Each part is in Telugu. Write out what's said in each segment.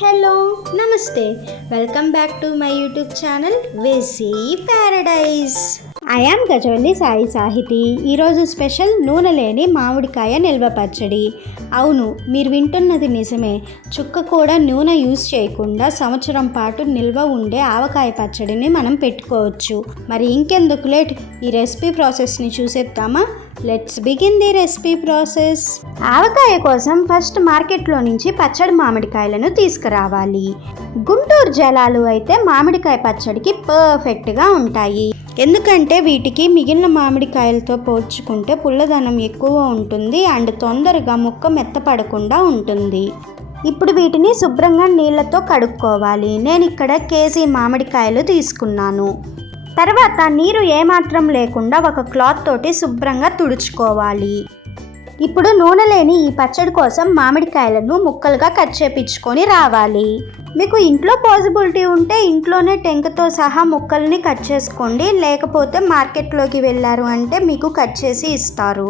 హలో నమస్తే welcome back to my YouTube channel వెసీ paradise. I am Gajavalli Sai Sahithi. ఈరోజు స్పెషల్ నూనె లేని మామిడికాయ నిల్వ పచ్చడి. అవును, మీరు వింటున్నది నిజమే. చుక్క కూడా నూనె యూస్ చేయకుండా సంవత్సరం పాటు నిల్వ ఉండే ఆవకాయ పచ్చడిని మనం పెట్టుకోవచ్చు. మరి ఇంకెందుకు లేట్, ఈ రెసిపీ ప్రాసెస్ని చూసేద్దామా? Let's begin the recipe process. Avakaya కోసం ఫస్ట్ మార్కెట్లో నుంచి పచ్చడి మామిడికాయలను తీసుకురావాలి. గుంటూరు జలాలు అయితే మామిడికాయ పచ్చడికి పర్ఫెక్ట్గా ఉంటాయి. ఎందుకంటే వీటికి మిగిలిన మామిడికాయలతో పోల్చుకుంటే పుల్లదనం ఎక్కువ ఉంటుంది అండ్ తొందరగా ముక్క మెత్తపడకుండా ఉంటుంది. ఇప్పుడు వీటిని శుభ్రంగా నీళ్ళతో కడుక్కోవాలి. నేను ఇక్కడ కేజీ మామిడికాయలు తీసుకున్నాను. తర్వాత నీరు ఏమాత్రం లేకుండా ఒక క్లాత్ తోటి శుభ్రంగా తుడుచుకోవాలి. ఇప్పుడు నూనె లేని ఈ పచ్చడి కోసం మామిడికాయలను ముక్కలుగా కట్ చేపించుకొని రావాలి. మీకు ఇంట్లో పాసిబిలిటీ ఉంటే ఇంట్లోనే టెంకతో సహా ముక్కల్ని కట్ చేసుకోండి. లేకపోతే మార్కెట్లోకి వెళ్ళారు అంటే మీకు కట్ చేసి ఇస్తారు.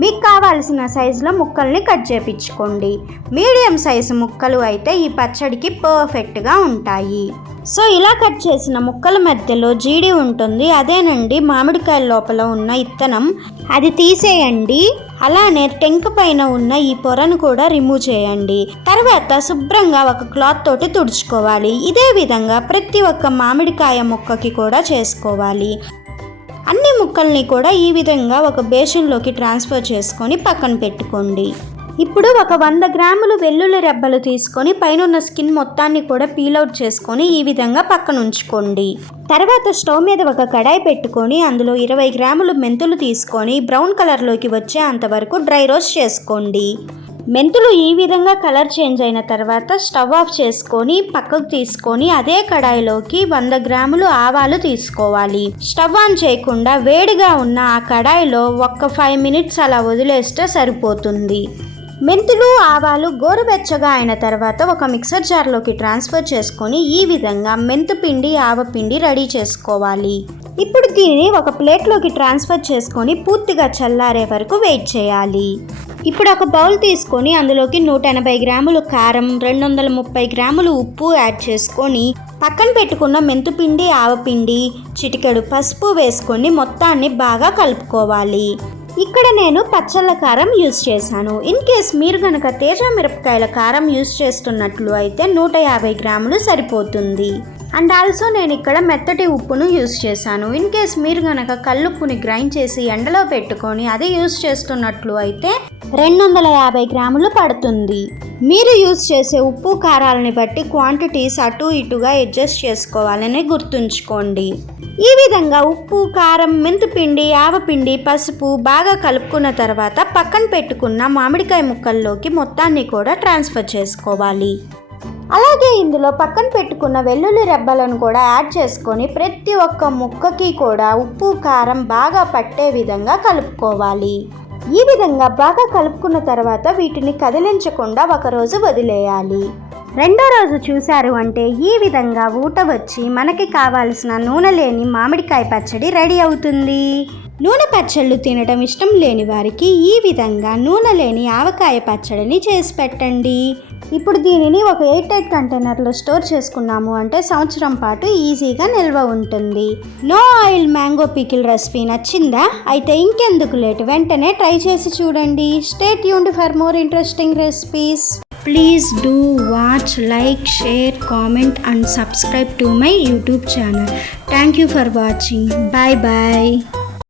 మీకు కావాల్సిన సైజులో ముక్కల్ని కట్ చేపించుకోండి. మీడియం సైజు ముక్కలు అయితే ఈ పచ్చడికి పర్ఫెక్ట్గా ఉంటాయి. సో ఇలా కట్ చేసిన ముక్కల మధ్యలో జీడి ఉంటుంది, అదేనండి మామిడికాయ లోపల ఉన్న ఇత్తనం. అది తీసేయండి. అలానే టెంక పైన ఉన్న ఈ పొరను కూడా రిమూవ్ చేయండి. తర్వాత శుభ్రంగా ఒక క్లాత్ తోటి తుడుచుకోవాలి. ఇదే విధంగా ప్రతి ఒక్క మామిడికాయ ముక్కకి కూడా చేసుకోవాలి. అన్ని ముక్కల్ని కూడా ఈ విధంగా ఒక బేషన్లోకి ట్రాన్స్ఫర్ చేసుకొని పక్కన పెట్టుకోండి. ఇప్పుడు ఒక 100 గ్రాములు వెల్లుల్లి రెబ్బలు తీసుకొని పైన స్కిన్ మొత్తాన్ని కూడా పీల్అవుట్ చేసుకొని ఈ విధంగా పక్కన ఉంచుకోండి. తర్వాత స్టవ్ మీద ఒక కడాయి పెట్టుకొని అందులో 20 గ్రాములు మెంతులు తీసుకొని బ్రౌన్ కలర్లోకి వచ్చే అంతవరకు డ్రై రోస్ట్ చేసుకోండి. మెంతులు ఈ విధంగా కలర్ చేంజ్ అయిన తర్వాత స్టవ్ ఆఫ్ చేసుకొని పక్కకు తీసుకొని అదే కడాయిలోకి 100 గ్రాములు ఆవాలు తీసుకోవాలి. స్టవ్ ఆన్ చేయకుండా వేడిగా ఉన్న ఆ కడాయిలో ఒక 5 మినిట్స్ అలా వదిలేస్తే సరిపోతుంది. మెంతులు ఆవాలు గోరువెచ్చగా అయిన తర్వాత ఒక మిక్సర్ జార్లోకి ట్రాన్స్ఫర్ చేసుకొని ఈ విధంగా మెంతుపిండి ఆవపిండి రెడీ చేసుకోవాలి. ఇప్పుడు దీనిని ఒక ప్లేట్లోకి ట్రాన్స్ఫర్ చేసుకొని పూర్తిగా చల్లారే వరకు వెయిట్ చేయాలి. ఇప్పుడు ఒక బౌల్ తీసుకొని అందులోకి 180 గ్రాములు కారం, 230 గ్రాములు ఉప్పు యాడ్ చేసుకొని పక్కన పెట్టుకున్న మెంతుపిండి ఆవపిండి చిటికెడు పసుపు వేసుకొని మొత్తాన్ని బాగా కలుపుకోవాలి. ఇక్కడ నేను పచ్చళ్ళ కారం యూజ్ చేశాను. ఇన్ కేస్ మీరు కనుక తేజ మిరపకాయల కారం యూజ్ చేస్తున్నట్లు అయితే 150 గ్రాములు సరిపోతుంది. అండ్ ఆల్సో నేను ఇక్కడ మెత్తటి ఉప్పును యూజ్ చేశాను. ఇన్ కేస్ మీరు కనుక కల్లుప్పుని గ్రైండ్ చేసి ఎండలో పెట్టుకొని అది యూజ్ చేస్తున్నట్లు అయితే 250 గ్రాములు పడుతుంది. మీరు యూజ్ చేసే ఉప్పు కారాలని బట్టి క్వాంటిటీస్ అటు ఇటుగా అడ్జస్ట్ చేసుకోవాలని గుర్తుంచుకోండి. ఈ విధంగా ఉప్పు, కారం, మెంతుపిండి, ఆవపిండి, పసుపు బాగా కలుపుకున్న తర్వాత పక్కన పెట్టుకున్న మామిడికాయ ముక్కల్లోకి మొత్తాన్ని కూడా ట్రాన్స్ఫర్ చేసుకోవాలి. అలాగే ఇందులో పక్కన పెట్టుకున్న వెల్లుల్లి రెబ్బలను కూడా యాడ్ చేసుకొని ప్రతి ఒక్క ముక్కకి కూడా ఉప్పు కారం బాగా పట్టే విధంగా కలుపుకోవాలి. ఈ విధంగా బాగా కలుపుకున్న తర్వాత వీటిని కదిలించకుండా ఒకరోజు వదిలేయాలి. రెండో రోజు చూశారు అంటే ఈ విధంగా ఊట వచ్చి మనకి కావాల్సిన నూనె లేని మామిడికాయ పచ్చడి రెడీ అవుతుంది. నూనె పచ్చళ్ళు తినడం ఇష్టం లేని వారికి ఈ విధంగా నూనె లేని ఆవకాయ పచ్చడిని చేసి పెట్టండి. ఇప్పుడు దీనిని ఒక 8 కంటైనర్లో స్టోర్ చేసుకున్నాము అంటే సంవత్సరం పాటు ఈజీగా నిల్వ ఉంటుంది. No oil mango pickle recipe నచ్చిందా? అయితే ఇంకెందుకు లేట్, వెంటనే ట్రై చేసి చూడండి. Stay tuned for more interesting recipes. Please do watch, like, share, comment and subscribe to my YouTube channel. Thank you for watching. Bye bye.